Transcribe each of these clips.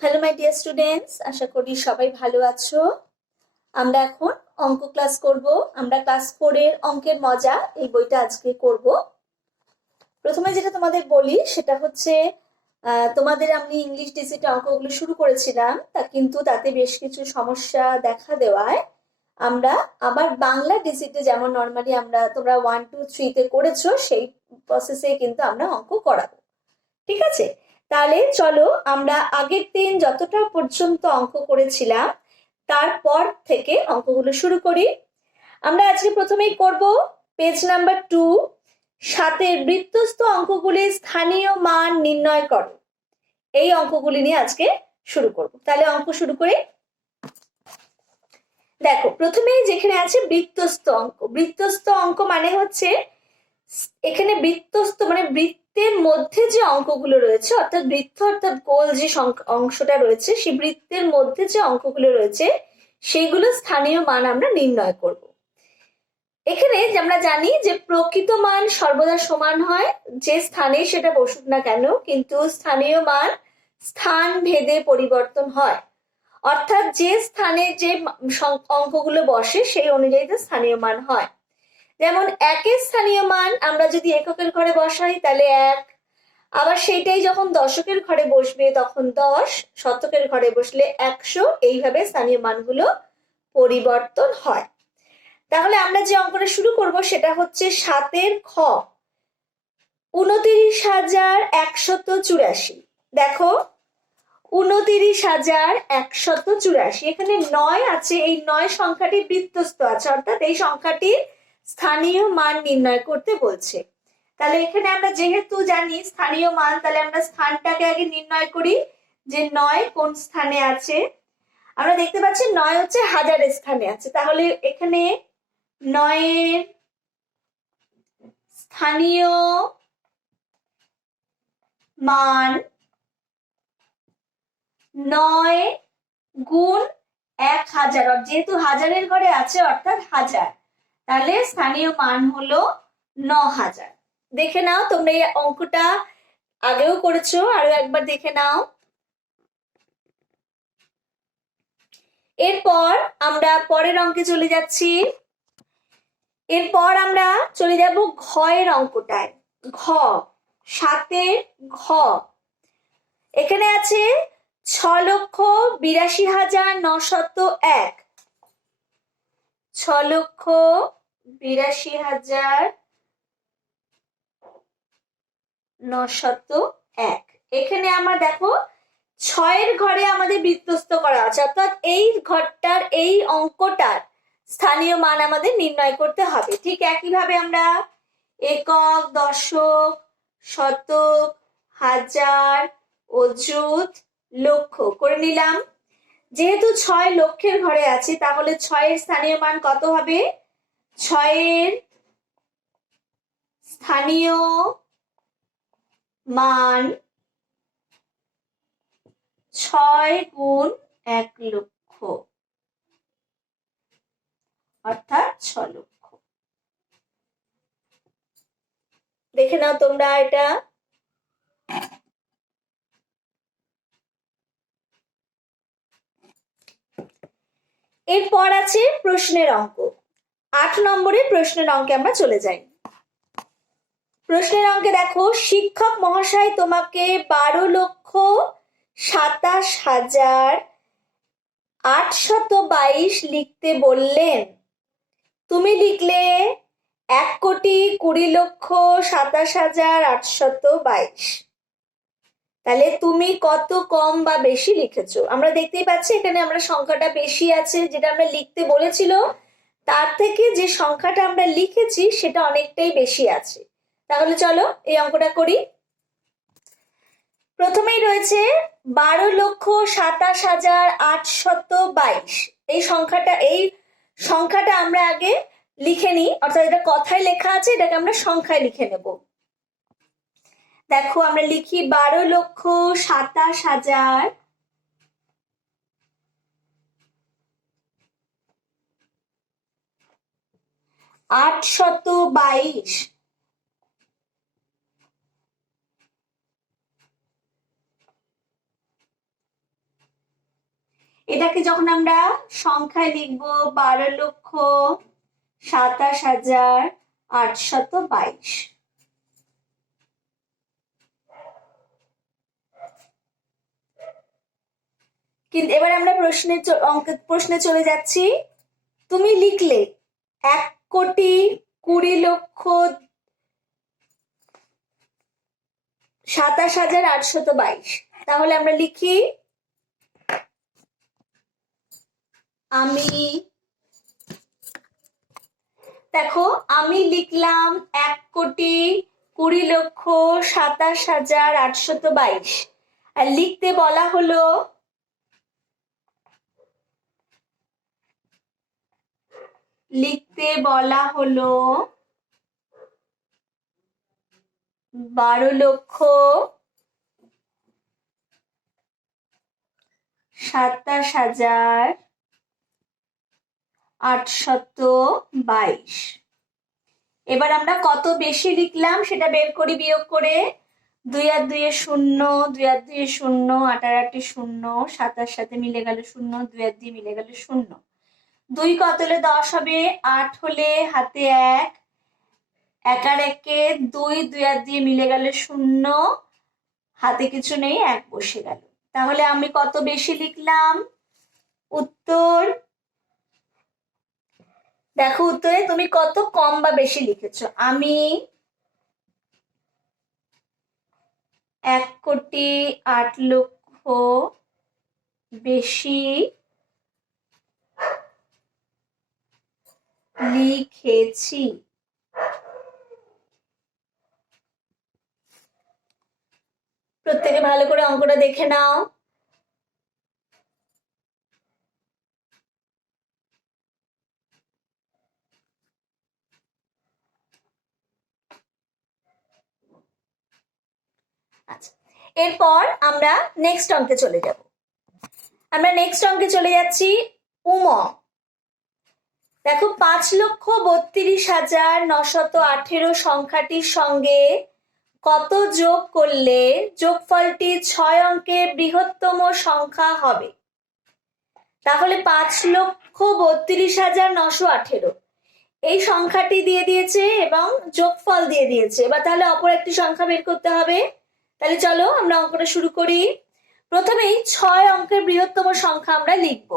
Hello my dear students, আশা করি সবাই ভালো আছো। আমরা এখন অঙ্ক ক্লাস করব। আমরা ক্লাস 4 এর অঙ্কের মজা এই বইটা আজকে করব। প্রথমে যেটা তোমাদের বলি সেটা হচ্ছে তোমাদের আমি ইংলিশ ডিজিটে অঙ্কগুলো শুরু করেছিলাম, কিন্তু তাতে বেশ কিছু সমস্যা দেখা দেওয়ায় আমরা আবার বাংলা ডিজিটে, যেমন নর্মালি তোমরা 1 2 3 তে করেছো সেই প্রসেসে কিন্তু আমরা অঙ্ক করাবো। ঠিক আছে, তাহলে চলো আমরা আগের দিন যতটা পর্যন্ত অঙ্ক করেছিলাম তারপর থেকে অঙ্কগুলো শুরু করি। আমরা আজকে প্রথমেই করব পেজ নাম্বার 2, 7 বৃত্তস্থ অঙ্কগুলির স্থানীয় মান নির্ণয় করো। এই অঙ্কগুলি নিয়ে আজকে শুরু করব। তাহলে অঙ্ক শুরু করি। দেখো, প্রথমেই যেখানে আছে বৃত্তস্থ অঙ্ক। বৃত্তস্থ অঙ্ক মানে হচ্ছে এখানে বৃত্তস্থ মানে বৃত্তের মধ্যে যে অঙ্কগুলো রয়েছে, অর্থাৎ বৃত্ত অর্থাৎ গোল যে অংশটা রয়েছে, সেই বৃত্তের মধ্যে যে অঙ্কগুলো রয়েছে সেইগুলো স্থানীয় মান আমরা নির্ণয় করব। এখানে আমরা জানি যে প্রকৃত মান সর্বদা সমান হয় যে স্থানে সেটা বসুক না কেন, কিন্তু স্থানীয় মান স্থান ভেদে পরিবর্তন হয়। অর্থাৎ যে স্থানে যে অঙ্কগুলো বসে সেই অনুযায়ী স্থানীয় মান হয়। যেমন একের স্থানীয় মান আমরা যদি এককের ঘরে বসাই তাহলে 1, আবার সেইটাই যখন দশকের ঘরে বসবে তখন 10, শতকের ঘরে বসলে 100, এইভাবে স্থানীয় মানগুলো পরিবর্তন হয়। তাহলে আমরা যে অঙ্কটা শুরু করব সেটা হচ্ছে 7 খ, 29,184। দেখো, 29,184, এখানে 9 আছে। এই 9 সংখ্যাটি বৃত্তস্থ আছে, অর্থাৎ এই সংখ্যাটির স্থানীয় মান নির্ণয় করতে বলছে। তাহলে এখানে আমরা যেহেতু জানি স্থানীয় মান, তাহলে আমরা স্থানটাকে আগে নির্ণয় করি যে 9 কোন স্থানে আছে। আমরা দেখতে পাচ্ছি 9 হচ্ছে হাজারের স্থানে আছে। তাহলে এখানে 9 এর স্থানীয় মান 9 গুণ 1000, যেহেতু হাজারের ঘরে আছে অর্থাৎ 1000, তাহলে স্থানীয় মান হলো 9000। দেখে নাও, তোমরা এই অঙ্কটা আগেও করেছো, আরো একবার দেখে নাও। এরপর আমরা পরের অঙ্কে চলে যাচ্ছি। এরপর আমরা চলে যাব ঘ এর অঙ্কটায়। ঘ, 7 ঘ। এখানে আছে 6,82,901। 6,82,901। এখানে আমার দেখো 6 ঘরে আমাদের বৃত্তস্থ করা আছে, অর্থাৎ এই ঘরটার এই অঙ্কটার স্থানীয় মান আমাদের নির্ণয় করতে হবে। ঠিক একইভাবে আমরা একক, দশক, শতক, হাজার, অযুত, লক্ষ করে নিলাম। যেহেতু 6 লক্ষের ঘরে আছে, তাহলে 6 এর স্থানীয় মান কত হবে? 6 এর স্থানীয় মান 6 গুণ 1 লক্ষ, অর্থাৎ 6 লক্ষ। দেখে নাও তোমরা এটা। এরপর আছে প্রশ্নের অঙ্ক। 8 নম্বরের প্রশ্নের অঙ্কে আমরা চলে যাই। প্রশ্নের অঙ্কে দেখো, শিক্ষক মহাশয় তোমাকে 12,27,822 লিখতে বললেন। তুমি লিখলে 1,20,27,822। তাহলে তুমি কত কম বা বেশি লিখেছো? আমরা দেখতেই পাচ্ছি এখানে আমরা সংখ্যাটা বেশি আছে, যেটা আমরা লিখতে বলেছিল তার থেকে যে সংখ্যাটা আমরা লিখেছি সেটা অনেকটাই বেশি আছে। তাহলে চলো এই অঙ্কটা করি। প্রথমেই রয়েছে 12,27,822। এই সংখ্যাটা আমরা আগে লিখে নিই, অর্থাৎ এটা কথায় লেখা আছে, এটাকে আমরা সংখ্যায় লিখে নেব। দেখো, আমরা লিখি 12,822। এটাকে যখন আমরা সংখ্যায় লিখবো 12,27,822। কিন্তু এবার আমরা প্রশ্নে চলে যাচ্ছি। তুমি লিখলে 1,20,27,822। তাহলে আমরা লিখি আমি, দেখো আমি লিখলাম 1,20,27,822 আর লিখতে বলা হলো 12,27,822। এবার আমরা কত বেশি লিখলাম সেটা বের করি বিয়োগ করে। 2 আর 2 শূন্য, 2 আর 2 শূন্য, 8 আর 8 শূন্য, 7 আর সাথে মিলে গেল শূন্য, 2 আর 2 মিলে গেল শূন্য। 2 কত হলে 10 হবে? 8 হলে হাতে 1, 1 আর 1 2, 2 আর 2 মিলে গেল শূন্য, হাতে কিছু নেই, 1 বসে গেল। তাহলে আমি কত বেশি লিখলাম? উত্তর দেখো, উত্তরে তুমি কত কম বা বেশি লিখেছো। আমি 1,08,00,000 বেশি লিখেছি। প্রত্যেকে ভালো করে অঙ্কটা দেখে নাও। আচ্ছা, এরপর আমরা নেক্সট অঙ্কে চলে যাব। আমরা নেক্সট অঙ্কে চলে যাচ্ছি। দেখো 5,32,918 সংখ্যাটির সঙ্গে কত যোগ করলে যোগফলটি 6 অঙ্কের বৃহত্তম সংখ্যা হবে? তাহলে 5,32,918 এই সংখ্যাটি দিয়ে দিয়েছে এবং যোগফল দিয়ে দিয়েছে। এবার তাহলে অপর একটি সংখ্যা বের করতে হবে। তাহলে চলো আমরা অঙ্কটা শুরু করি। প্রথমেই 6 অঙ্কের বৃহত্তম সংখ্যা আমরা লিখব।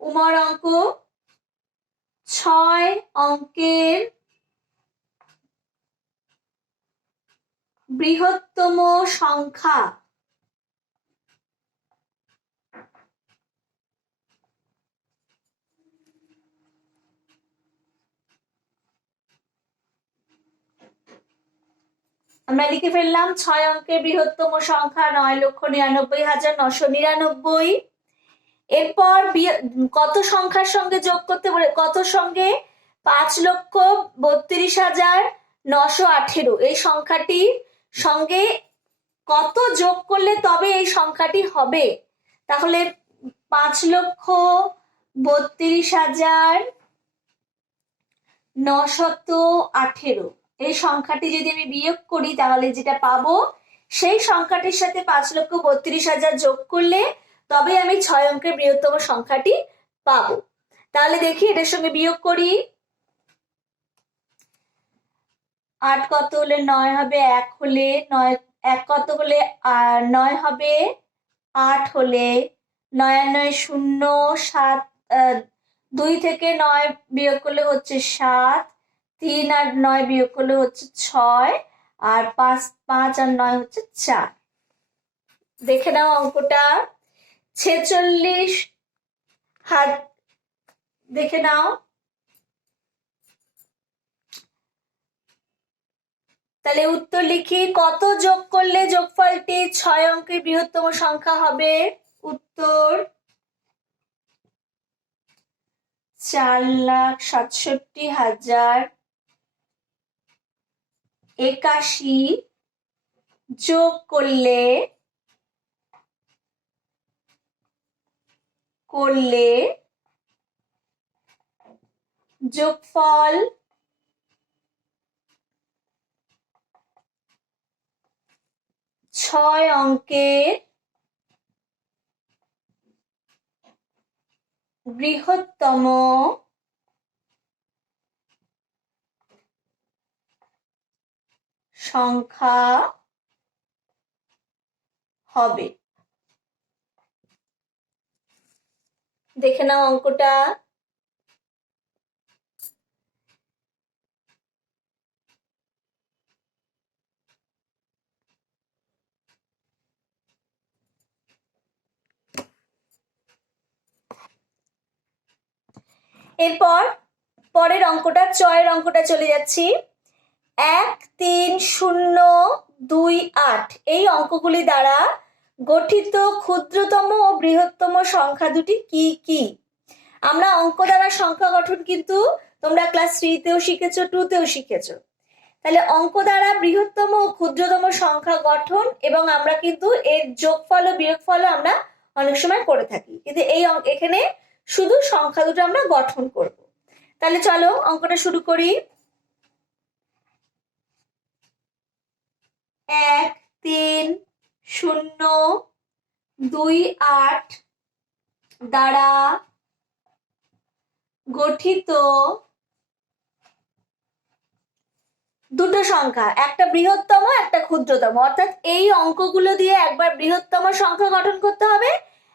উমর অঙ্ক 6 অঙ্কের বৃহত্তম সংখ্যা। আমরা লিখে ফেললাম 6 অঙ্কের বৃহত্তম সংখ্যা 9,99,999। এরপর কত সংখ্যার সঙ্গে যোগ করতে বলে? কত সঙ্গে? 5,32,918 এই সংখ্যাটির সঙ্গে কত যোগ করলে তবে এই সংখ্যাটি হবে? তাহলে 5,32,918 এই সংখ্যাটি যদি আমি বিয়োগ করি তাহলে যেটা পাবো সেই সংখ্যাটির সাথে 5,32,000 যোগ করলে তবে আমি 6 অঙ্কের বৃহত্তম সংখ্যাটি পাবো। তাহলে দেখি এটার সঙ্গে বিয়োগ করি। 8 কত হলে 9 হবে? 1 হলে 9, 1 কত হলে 9 হবে? 8 হলে 9 আর 9 শূন্য, 7, 2 থেকে 9 বিয়োগ করলে হচ্ছে 7, 3 আর 9 বিয়োগ করলে হচ্ছে 6, আর 5 আর 9 হচ্ছে 4। দেখে নাও অঙ্কটা। 46 হাত দেখে নাও। তাহলে উত্তর লিখি, কত যোগ করলে যোগফলটি 6 অঙ্কের বৃহত্তম সংখ্যা হবে? উত্তর 4,67,081 যোগ করলে যোগফল 6 অঙ্কের বৃহত্তম সংখ্যা হবে। দেখে নাও অঙ্কটা। এরপর পরের অঙ্কটা, চয়ের অঙ্কটা চলে যাচ্ছি। 1 3 0 2 8 এই অঙ্কগুলি দ্বারা গঠিত ক্ষুদ্রতম ও বৃহত্তম সংখ্যা দুটি কি কি? আমরা অঙ্ক দ্বারা সংখ্যা গঠন কিন্তু তোমরা ক্লাস 3-তেও শিখেছো, 2-তেও শিখেছো। তাহলে অঙ্ক দ্বারা বৃহত্তম ও ক্ষুদ্রতম সংখ্যা গঠন, এবং আমরা কিন্তু এর যোগফল ও বিয়োগফল আমরা অনেক সময় করে থাকি, কিন্তু এখানে শুধু সংখ্যা দুটো আমরা গঠন করব। তাহলে চলো অঙ্কটা শুরু করি। 1 3 0 2 8 দ্বারা গঠিত দুটো সংখ্যা, একটা বৃহত্তম একটা ক্ষুদ্রতম, অর্থাৎ এই অঙ্কগুলো দিয়ে একবার বৃহত্তম সংখ্যা গঠন করতে হবে,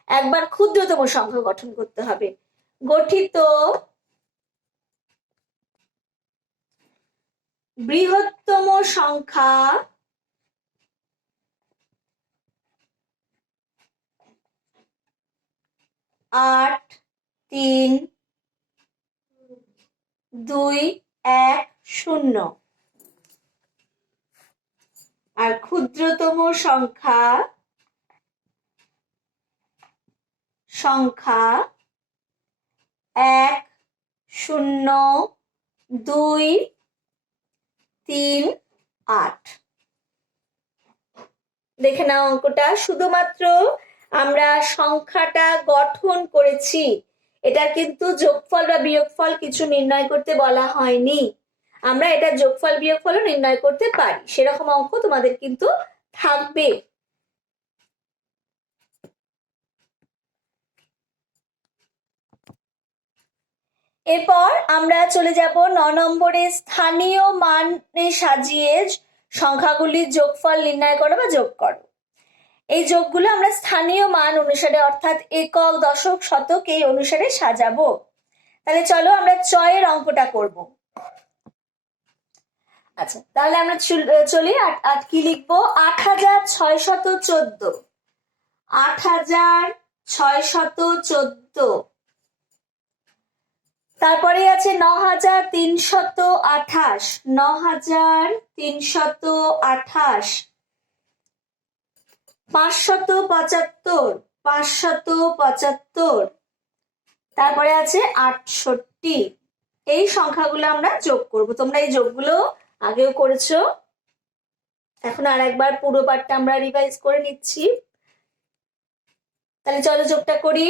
একবার ক্ষুদ্রতম সংখ্যা গঠন করতে হবে। গঠিত বৃহত্তম সংখ্যা 8 3 2 1 0, আর ক্ষুদ্রতম সংখ্যা 1 0 2 3 8। দেখে নাও অঙ্কটা। শুধুমাত্র আমরা সংখ্যাটা গঠন করেছি, এটা কিন্তু যোগফল বা বিয়োগফল কিছু নির্ণয় করতে বলা হয়নি। আমরা এটা যোগফল বিয়োগফলও নির্ণয় করতে পারি, সেরকম অঙ্ক তোমাদের কিন্তু থাকবে। এরপর আমরা চলে যাব 9 নম্বরে, স্থানীয় মানে সাজিয়ে সংখ্যাগুলির যোগফল নির্ণয় করো বা যোগ করো। এই যোগগুলো আমরা স্থানীয় মান অনুসারে, অর্থাৎ একক দশক শতক এই অনুসারে সাজাবো। তাহলে চলো আমরা চয়ের অঙ্কটা করব। আচ্ছা, তাহলে আমরা চলি। কি লিখবো? 8614, 8614। তারপরে আছে 9328, 9328। 575, 575। তারপরে আছে 68। এই সংখ্যাগুলো আমরা যোগ করব। তোমরা এই যোগগুলো আগেও করেছো, এখন আর একবার পুরো পাঠটা আমরা রিভাইজ করে নিচ্ছি। তাহলে চলো যোগটা করি।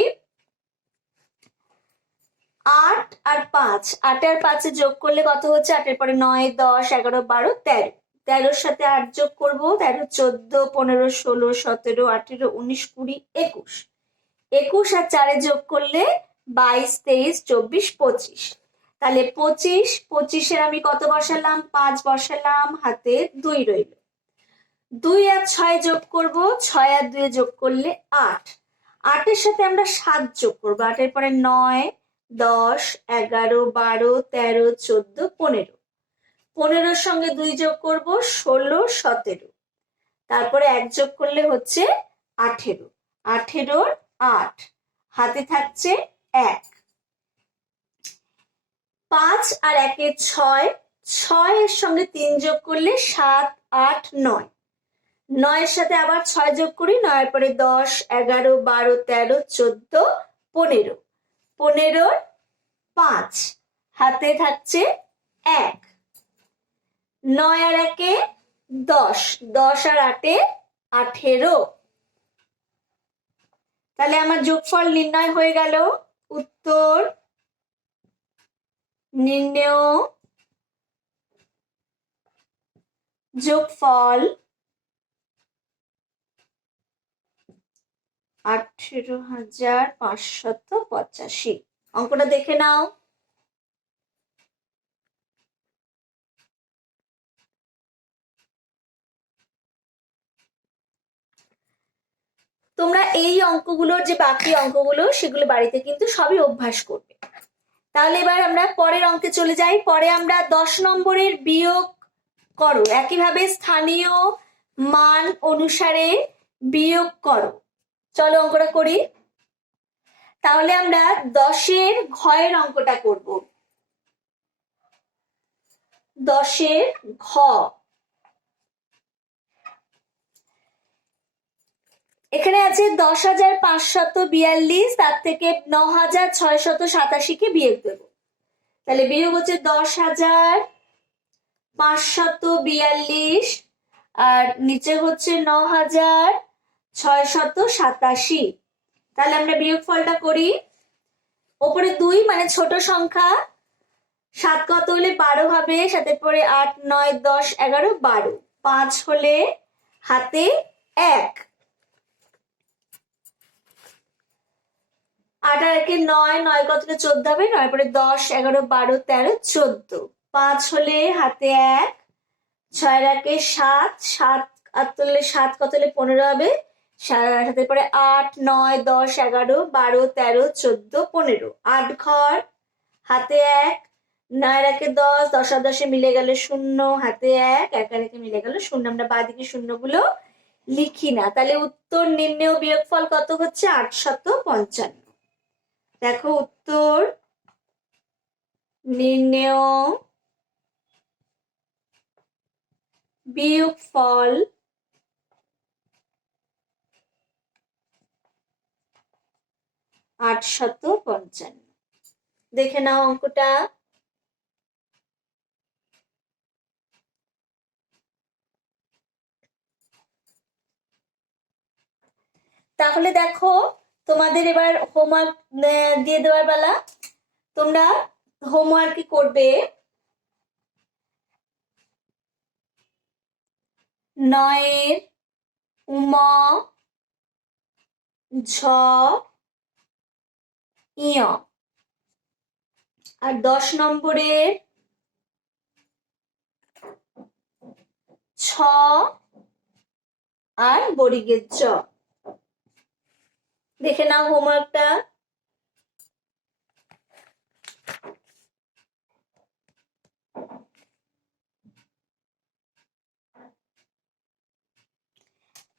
8 আর 5, 8 আর 5 যোগ করলে কত হচ্ছে? 8 এর পরে 9 10 11 12 13, 13 সাথে 8 যোগ করবো, 13 14 15 16 17 18 19 20 21, 21 আর 4 যোগ করলে 22 23 24 25। তাহলে 25, 25-এর আমি কত বসালাম? 5 বসালাম, হাতে 2 রইল। 2 আর 6 যোগ করব, 6 আর 2 যোগ করলে 8, 8-এর সাথে আমরা 7 যোগ করবো, 8-এর পরে 9 10 11 12 13 14 15, 15-র সঙ্গে 2 যোগ করব, 16 17। তারপরে 1 যোগ করলে হচ্ছে 18, 18-র 8, হাতে থাকছে 1। 5 আর 1-এ 6, 6-এর সঙ্গে 3 যোগ করলে 7 8 9, 9-এর সাথে আবার 6 যোগ করি, 9-এর পরে 10 11 12 13 14 15, 15-র 5, হাতে থাকছে 1। 9 আর 1-এ 10, 10 আর 8-এ 18। তাহলে আমার যোগফল নির্ণয় হয়ে গেল। উত্তর নির্ণয় যোগফল 18,585। অঙ্কটা দেখে নাও। তোমরা এই অঙ্কগুলোর যে বাকি অঙ্কগুলো সেগুলো বাড়িতে কিন্তু সবই অভ্যাস করবে। তাহলে এবার আমরা পরের অঙ্কে চলে যাই। পরে আমরা 10 নম্বরের বিয়োগ করো, একইভাবে স্থানীয় মান অনুসারে বিয়োগ করো। চলো অঙ্কটা করি। তাহলে আমরা 10-এর ঘয়ের অঙ্কটা করব। 10-এর ঘ। এখানে আছে 10,542, তার থেকে 9,687-কে বিয়োগ দেব। তাহলে বিয়োগ হচ্ছে 10,542 আর নিচে হচ্ছে 9,687। তাহলে আমরা বিয়োগ ফলটা করি। ওপরে 2 মানে ছোট সংখ্যা, 7 কত হলে 12 হবে, সাথে পরে 8, 9, 10, 11, 12, 5 হলে হাতে 1, 8 আর 1 9, 9 কত হলে 14 হবে, 9 পরে 10, 11, 12, 13, 14, 5 হলে হাতে 1, 6 আর 1 7, 7 আর তুললে 7 কত হলে 15 হবে, সাথে পরে 8, 9, 10, 11, 12, 13, 14, 15, 8 ঘর, হাতে 1, 9 আর 1 10, 10 আর 10 মিলে গেল 0, হাতে 1, 1 আর 1 মিলে গেল 0। আমরা বাঁদিকে শূন্যগুলো লিখি না। তাহলে উত্তর নির্ণেয় বিয়োগফল কত হচ্ছে? 855। দেখো উত্তর নির্ণেয় বিয়োগফল 855। দেখে নাও অঙ্কটা। তাহলে দেখো তোমাদের এবার হোমওয়ার্ক দিয়ে দেওয়ার বেলা। তোমরা হোমওয়ার্ক কি করবে? 9-এর উম ঝ ইয় আর 10 নম্বরের ছ আর বর্গের জ। দেখে নাও হোমওয়ার্কটা।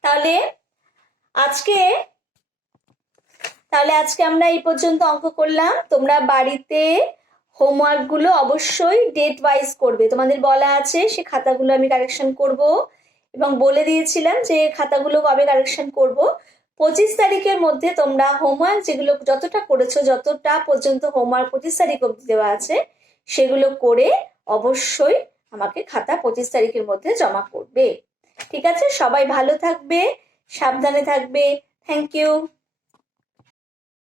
তাহলে আজকে আমরা এই পর্যন্ত অঙ্ক করলাম। তোমরা বাড়িতে হোমওয়ার্ক গুলো অবশ্যই ডেট ওয়াইজ করবে। তোমাদের বলা আছে সে খাতাগুলো আমি কারেকশন করব, এবং বলে দিয়েছিলাম যে খাতাগুলো কবে কারেকশন করব। 25 তারিখের মধ্যে তোমরা হোমওয়ার্ক যেগুলো যতটা করেছো, যতটা পর্যন্ত হোমওয়ার্ক 25 তারিখ অবধি দেওয়া আছে, সেগুলো করে অবশ্যই আমাকে খাতা 25 তারিখের মধ্যে জমা করবে। ঠিক আছে? সবাই ভালো থাকবে, সাবধানে থাকবে। Thank you.